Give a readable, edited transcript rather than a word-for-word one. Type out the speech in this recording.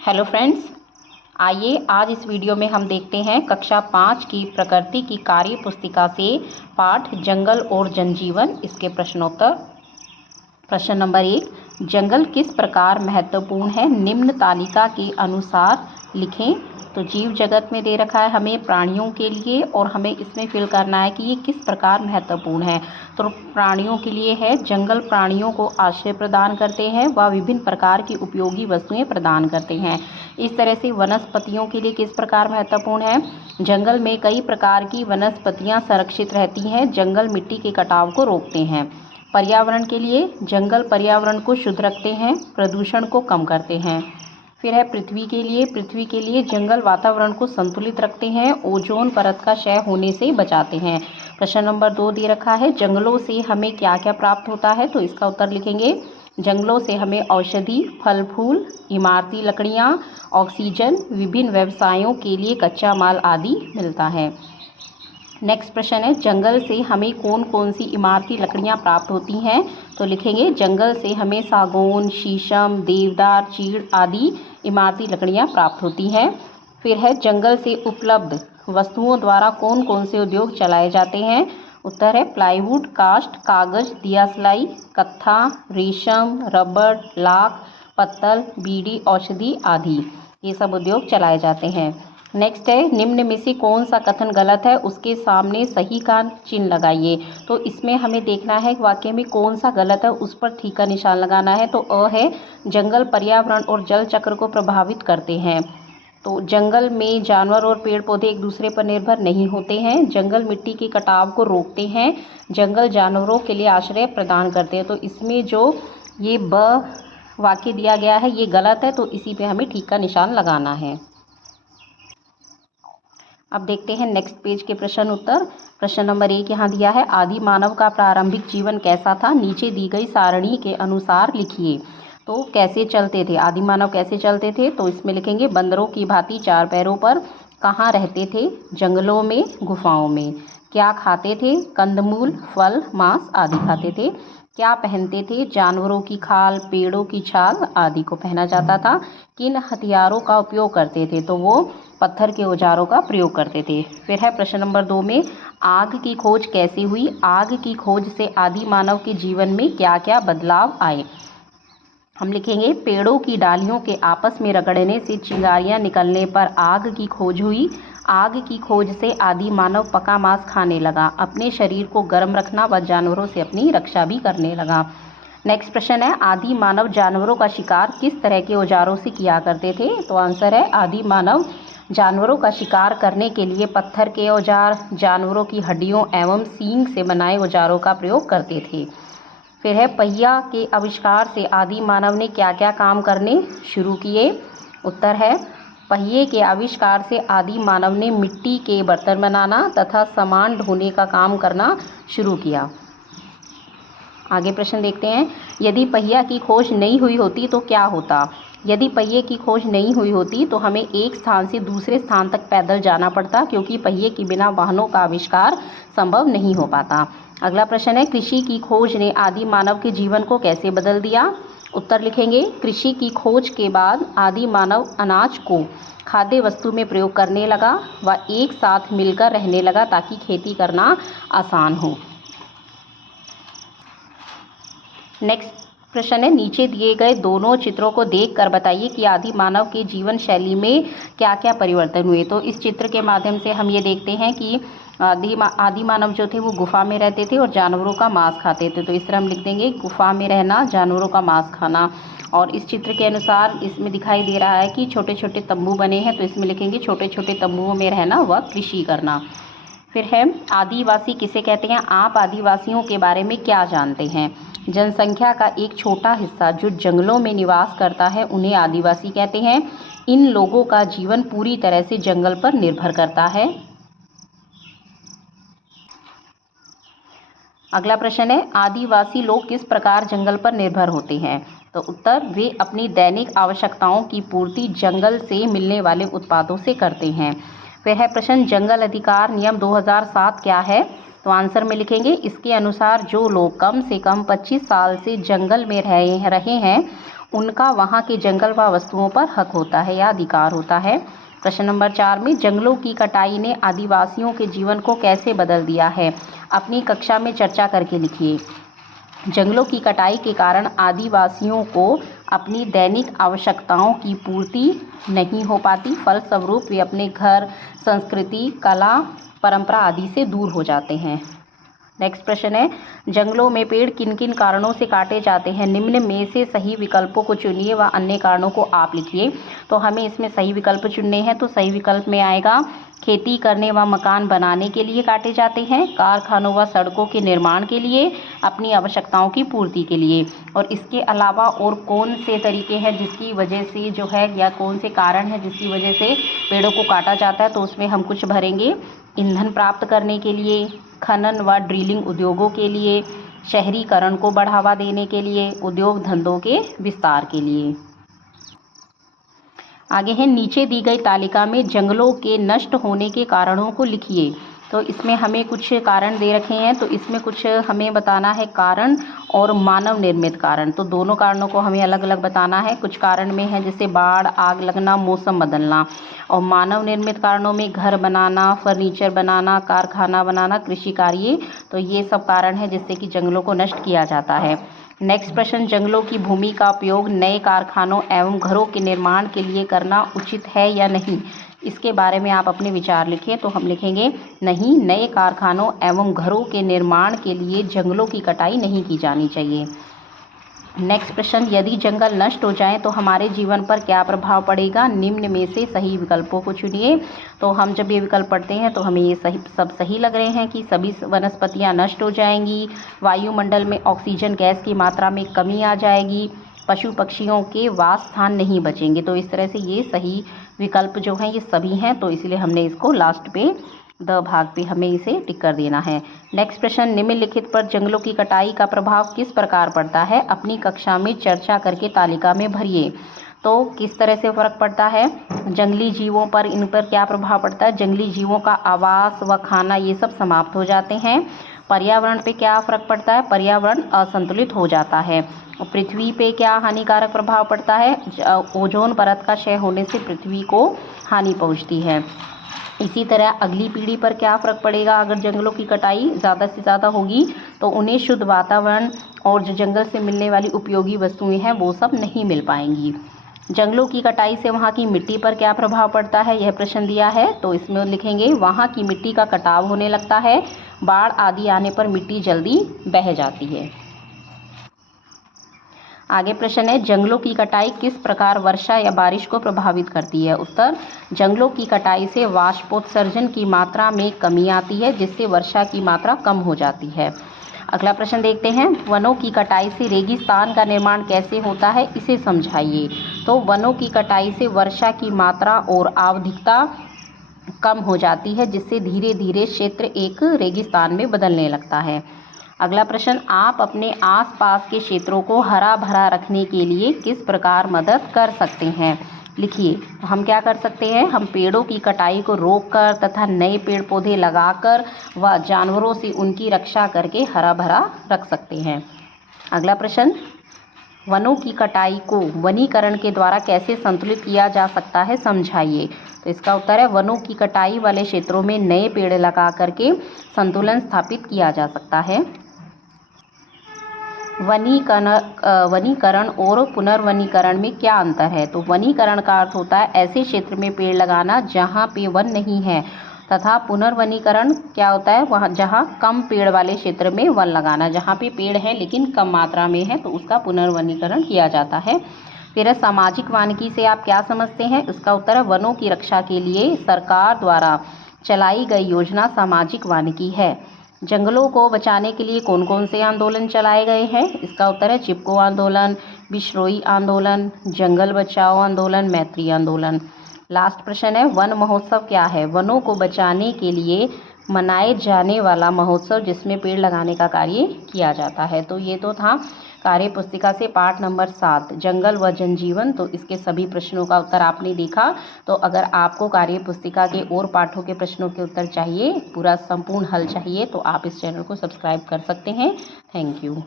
Hello friends, आइए आज इस वीडियो में हम देखते हैं कक्षा 5 की प्रकृति की कार्य पुस्तिका से पाठ जंगल और जनजीवन, इसके प्रश्नोत्तर। प्रश्न नंबर 1, जंगल किस प्रकार महत्वपूर्ण है, निम्न तालिका के अनुसार लिखें। तो जीव जगत में दे रखा है हमें प्राणियों के लिए, और हमें इसमें फिल करना है कि ये किस प्रकार महत्वपूर्ण है। तो प्राणियों के लिए है, जंगल प्राणियों को आश्रय प्रदान करते हैं व विभिन्न प्रकार की उपयोगी वस्तुएं प्रदान करते हैं। इस तरह से वनस्पतियों के लिए किस प्रकार महत्वपूर्ण है, जंगल में कई प्रकार की वनस्पतियां संरक्षित रहती हैं, जंगल मिट्टी के कटाव को रोकते हैं। पर्यावरण के लिए, जंगल पर्यावरण को शुद्ध रखते हैं, प्रदूषण को कम करते हैं। फिर है पृथ्वी के लिए जंगल वातावरण को संतुलित रखते हैं, ओजोन परत का क्षय होने से बचाते हैं। प्रश्न नंबर 2 दे रखा है, जंगलों से हमें क्या क्या प्राप्त होता है। तो इसका उत्तर लिखेंगे, जंगलों से हमें औषधि, फल फूल, इमारती लकड़ियाँ, ऑक्सीजन, विभिन्न व्यवसायों के लिए कच्चा माल आदि मिलता है। नेक्स्ट प्रश्न है, जंगल से हमें कौन कौन सी इमारती लकड़ियां प्राप्त होती हैं। तो लिखेंगे, जंगल से हमें सागौन, शीशम, देवदार, चीड़ आदि इमारती लकड़ियां प्राप्त होती हैं। फिर है, जंगल से उपलब्ध वस्तुओं द्वारा कौन कौन से उद्योग चलाए जाते हैं। उत्तर है, प्लाईवुड, काष्ठ, कागज, दिया सिलाई, कत्था, रेशम, रबड़, लाख, पत्तल, बीड़ी, औषधि आदि, ये सब उद्योग चलाए जाते हैं। नेक्स्ट है, निम्न में से कौन सा कथन गलत है, उसके सामने सही का चिन्ह लगाइए। तो इसमें हमें देखना है कि वाक्य में कौन सा गलत है, उस पर ठीक का निशान लगाना है। तो अ है, जंगल पर्यावरण और जल चक्र को प्रभावित करते हैं। तो जंगल में जानवर और पेड़ पौधे एक दूसरे पर निर्भर नहीं होते हैं, जंगल मिट्टी के कटाव को रोकते हैं, जंगल जानवरों के लिए आश्रय प्रदान करते हैं। तो इसमें जो ये ब वाक्य दिया गया है ये गलत है, तो इसी पे हमें ठीक का निशान लगाना है। अब देखते हैं नेक्स्ट पेज के प्रश्न उत्तर। प्रश्न नंबर 1 यहाँ दिया है, आदि मानव का प्रारंभिक जीवन कैसा था, नीचे दी गई सारणी के अनुसार लिखिए। तो कैसे चलते थे, आदि मानव कैसे चलते थे। तो इसमें लिखेंगे, बंदरों की भांति 4 पैरों पर। कहाँ रहते थे, जंगलों में, गुफाओं में। क्या खाते थे, कंदमूल, फल, मांस आदि खाते थे। क्या पहनते थे, जानवरों की खाल, पेड़ों की छाल आदि को पहना जाता था। किन हथियारों का उपयोग करते थे, तो वो पत्थर के औजारों का प्रयोग करते थे। फिर है प्रश्न नंबर 2 में, आग की खोज कैसे हुई, आग की खोज से आदि मानव के जीवन में क्या क्या बदलाव आए। हम लिखेंगे, पेड़ों की डालियों के आपस में रगड़ने से चिंगारियां निकलने पर आग की खोज हुई। आग की खोज से आदि मानव पका मांस खाने लगा, अपने शरीर को गर्म रखना व जानवरों से अपनी रक्षा भी करने लगा। नेक्स्ट प्रश्न है, आदि मानव जानवरों का शिकार किस तरह के औजारों से किया करते थे। तो आंसर है, आदि मानव जानवरों का शिकार करने के लिए पत्थर के औजार, जानवरों की हड्डियों एवं सींग से बनाए औजारों का प्रयोग करते थे। फिर है, पहिया के आविष्कार से आदि मानव ने क्या क्या काम करने शुरू किए। उत्तर है, पहिए के आविष्कार से आदि मानव ने मिट्टी के बर्तन बनाना तथा सामान ढोने का काम करना शुरू किया। आगे प्रश्न देखते हैं, यदि पहिया की खोज नहीं हुई होती तो क्या होता। यदि पहिए की खोज नहीं हुई होती तो हमें एक स्थान से दूसरे स्थान तक पैदल जाना पड़ता, क्योंकि पहिए के बिना वाहनों का आविष्कार संभव नहीं हो पाता। अगला प्रश्न है, कृषि की खोज ने आदि मानव के जीवन को कैसे बदल दिया। उत्तर लिखेंगे, कृषि की खोज के बाद आदि मानव अनाज को खाद्य वस्तु में प्रयोग करने लगा व एक साथ मिलकर रहने लगा, ताकि खेती करना आसान हो। नेक्स्ट प्रश्न है, नीचे दिए गए दोनों चित्रों को देखकर बताइए कि आदि मानव के जीवन शैली में क्या क्या परिवर्तन हुए। तो इस चित्र के माध्यम से हम ये देखते हैं कि आदि मानव जो थे वो गुफा में रहते थे और जानवरों का मांस खाते थे। तो इस तरह हम लिख देंगे, गुफा में रहना, जानवरों का मांस खाना। और इस चित्र के अनुसार इसमें दिखाई दे रहा है कि छोटे छोटे तंबू बने हैं, तो इसमें लिखेंगे, छोटे छोटे तंबुओं में रहना व कृषि करना। फिर है, आदिवासी किसे कहते हैं, आप आदिवासियों के बारे में क्या जानते हैं। जनसंख्या का एक छोटा हिस्सा जो जंगलों में निवास करता है उन्हें आदिवासी कहते हैं। इन लोगों का जीवन पूरी तरह से जंगल पर निर्भर करता है। अगला प्रश्न है, आदिवासी लोग किस प्रकार जंगल पर निर्भर होते हैं। तो उत्तर, वे अपनी दैनिक आवश्यकताओं की पूर्ति जंगल से मिलने वाले उत्पादों से करते हैं। फिर है प्रश्न, जंगल अधिकार नियम 2007 क्या है। तो आंसर में लिखेंगे, इसके अनुसार जो लोग कम से कम 25 साल से जंगल में रहे हैं उनका वहाँ के जंगल व वस्तुओं पर हक होता है या अधिकार होता है। प्रश्न नंबर 4 में जंगलों की कटाई ने आदिवासियों के जीवन को कैसे बदल दिया है? अपनी कक्षा में चर्चा करके लिखिए। जंगलों की कटाई के कारण आदिवासियों को अपनी दैनिक आवश्यकताओं की पूर्ति नहीं हो पाती, फलस्वरूप वे अपने घर, संस्कृति, कला, परंपरा आदि से दूर हो जाते हैं। नेक्स्ट प्रश्न है, जंगलों में पेड़ किन किन कारणों से काटे जाते हैं? निम्न में से सही विकल्पों को चुनिए व अन्य कारणों को आप लिखिए। तो हमें इसमें सही विकल्प चुनने हैं। तो सही विकल्प में आएगा खेती करने व मकान बनाने के लिए काटे जाते हैं, कारखानों व सड़कों के निर्माण के लिए, अपनी आवश्यकताओं की पूर्ति के लिए। और इसके अलावा और कौन से तरीके हैं जिसकी वजह से जो है या कौन से कारण हैं जिसकी वजह से पेड़ों को काटा जाता है? तो उसमें हम कुछ भरेंगे ईंधन प्राप्त करने के लिए, खनन व ड्रिलिंग उद्योगों के लिए, शहरीकरण को बढ़ावा देने के लिए, उद्योग धंधों के विस्तार के लिए। आगे है, नीचे दी गई तालिका में जंगलों के नष्ट होने के कारणों को लिखिए। तो इसमें हमें कुछ कारण दे रखे हैं, तो इसमें कुछ हमें बताना है कारण और मानव निर्मित कारण। तो दोनों कारणों को हमें अलग अलग बताना है। कुछ कारण में है जैसे बाढ़, आग लगना, मौसम बदलना। और मानव निर्मित कारणों में घर बनाना, फर्नीचर बनाना, कारखाना बनाना, कृषि कार्य। तो ये सब कारण है जिससे कि जंगलों को नष्ट किया जाता है। नेक्स्ट प्रश्न, जंगलों की भूमि का उपयोग नए कारखानों एवं घरों के निर्माण के लिए करना उचित है या नहीं? इसके बारे में आप अपने विचार लिखिए। तो हम लिखेंगे नहीं, नए कारखानों एवं घरों के निर्माण के लिए जंगलों की कटाई नहीं की जानी चाहिए। नेक्स्ट प्रश्न, यदि जंगल नष्ट हो जाए तो हमारे जीवन पर क्या प्रभाव पड़ेगा? निम्न में से सही विकल्पों को चुनिए। तो हम जब ये विकल्प पढ़ते हैं तो हमें ये सब सही लग रहे हैं कि सभी वनस्पतियां नष्ट हो जाएंगी, वायुमंडल में ऑक्सीजन गैस की मात्रा में कमी आ जाएगी, पशु पक्षियों के वास स्थान नहीं बचेंगे। तो इस तरह से ये सही विकल्प जो हैं ये सभी हैं, तो इसलिए हमने इसको लास्ट पे द भाग पे हमें इसे टिक कर देना है। नेक्स्ट प्रश्न, निम्नलिखित पर जंगलों की कटाई का प्रभाव किस प्रकार पड़ता है? अपनी कक्षा में चर्चा करके तालिका में भरिए। तो किस तरह से फर्क पड़ता है? जंगली जीवों पर, इन पर क्या प्रभाव पड़ता है? जंगली जीवों का आवास व खाना ये सब समाप्त हो जाते हैं। पर्यावरण पे क्या फर्क पड़ता है? पर्यावरण असंतुलित हो जाता है। पृथ्वी पे क्या हानिकारक प्रभाव पड़ता है? ओजोन परत का क्षय होने से पृथ्वी को हानि पहुंचती है। इसी तरह अगली पीढ़ी पर क्या फ़र्क पड़ेगा? अगर जंगलों की कटाई ज़्यादा से ज़्यादा होगी तो उन्हें शुद्ध वातावरण और जो जंगल से मिलने वाली उपयोगी वस्तुएं हैं वो सब नहीं मिल पाएंगी। जंगलों की कटाई से वहाँ की मिट्टी पर क्या प्रभाव पड़ता है? यह प्रश्न दिया है, तो इसमें लिखेंगे वहाँ की मिट्टी का कटाव होने लगता है, बाढ़ आदि आने पर मिट्टी जल्दी बह जाती है। आगे प्रश्न है, जंगलों की कटाई किस प्रकार वर्षा या बारिश को प्रभावित करती है? उत्तर, जंगलों की कटाई से वाष्पोत्सर्जन की मात्रा में कमी आती है जिससे वर्षा की मात्रा कम हो जाती है। अगला प्रश्न देखते हैं, वनों की कटाई से रेगिस्तान का निर्माण कैसे होता है, इसे समझाइए। तो वनों की कटाई से वर्षा की मात्रा और आवधिकता कम हो जाती है जिससे धीरे धीरे क्षेत्र एक रेगिस्तान में बदलने लगता है। अगला प्रश्न, आप अपने आसपास के क्षेत्रों को हरा भरा रखने के लिए किस प्रकार मदद कर सकते हैं? लिखिए। हम क्या कर सकते हैं? हम पेड़ों की कटाई को रोककर तथा नए पेड़ पौधे लगाकर व जानवरों से उनकी रक्षा करके हरा भरा रख सकते हैं। अगला प्रश्न, वनों की कटाई को वनीकरण के द्वारा कैसे संतुलित किया जा सकता है, समझाइए। तो इसका उत्तर है, वनों की कटाई वाले क्षेत्रों में नए पेड़ लगा करके संतुलन स्थापित किया जा सकता है। वनीकरण और पुनर्वनीकरण में क्या अंतर है? तो वनीकरण का अर्थ होता है ऐसे क्षेत्र में पेड़ लगाना जहाँ पे वन नहीं है, तथा पुनर्वनीकरण क्या होता है? वहाँ जहाँ कम पेड़ वाले क्षेत्र में वन लगाना, जहाँ पे पेड़ है लेकिन कम मात्रा में है तो उसका पुनर्वनीकरण किया जाता है। फिर सामाजिक वानिकी से आप क्या समझते हैं? इसका उत्तर है, वनों की रक्षा के लिए सरकार द्वारा चलाई गई योजना सामाजिक वानिकी है। जंगलों को बचाने के लिए कौन कौन से आंदोलन चलाए गए हैं? इसका उत्तर है, चिपको आंदोलन, विश्रोई आंदोलन, जंगल बचाओ आंदोलन, मैत्री आंदोलन। लास्ट प्रश्न है, वन महोत्सव क्या है? वनों को बचाने के लिए मनाए जाने वाला महोत्सव जिसमें पेड़ लगाने का कार्य किया जाता है। तो ये तो था कार्य पुस्तिका से पाठ नंबर 7 जंगल व जनजीवन। तो इसके सभी प्रश्नों का उत्तर आपने देखा। तो अगर आपको कार्य पुस्तिका के और पाठों के प्रश्नों के उत्तर चाहिए, पूरा संपूर्ण हल चाहिए, तो आप इस चैनल को सब्सक्राइब कर सकते हैं। Thank you.